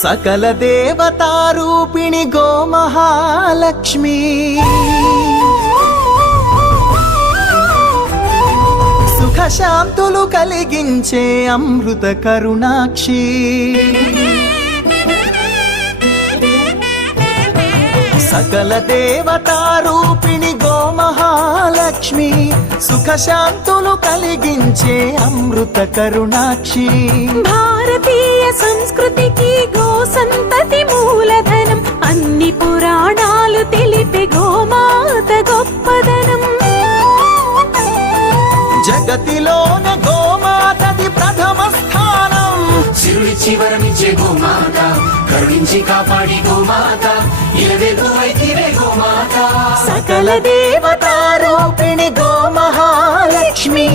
సకల దేవతారూపిణి గోమహాలక్ష్మి సుఖశాంతులు కలిగించే అమృత కరుణాక్షి సకల దేవతారూపిణి గోమహాలక్ష్మి సుఖశాంతులు కలిగించే అమృత కరుణాక్షి భారతీయ సంస్కృతికి గో సంతతి మూలధనం అన్ని పురాణాలు తెలిపే గోమాత గొప్పదనం జగతిలోనే గోమాతది ప్రథమ స్థానం సిరులిచ్చి వరమిచ్చే గోమాత కరుణించి కాపాడి గోమాత ఇలవెలువైతివే గోమాత సకల దేవతారూపిణి గోమహాలక్ష్మి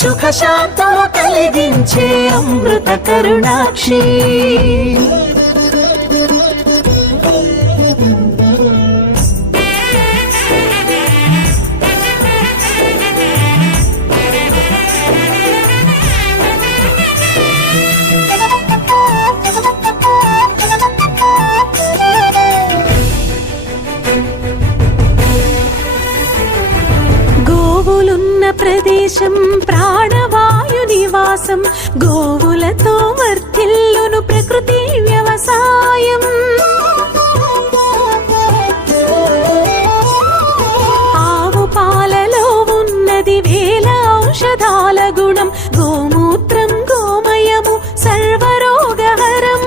సుఖశాంతులు కలిగించే అమృత కరుణాక్షి గోవులున్న ప్రదేశం ప్రాణవాయు నివాసం గోవులతో వర్ధిల్లును ప్రకృతి వ్యవసాయం ఆవు పాలలో ఉన్నది వేల ఔషధాల గుణం గోమూత్రం గోమయము సర్వరోగహరం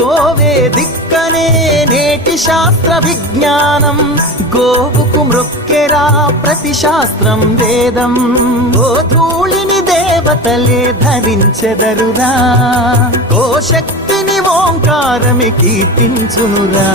గోవే దిక్కనే నేటి శాస్త్ర విజ్ఞానం గోవుకు మృక్కెరా ప్రతి శాస్త్రం వేదం ఓ ధూళిని దేవతలే ధరించెదరురా గో శక్తిని ఓంకారమి కీర్తించునురా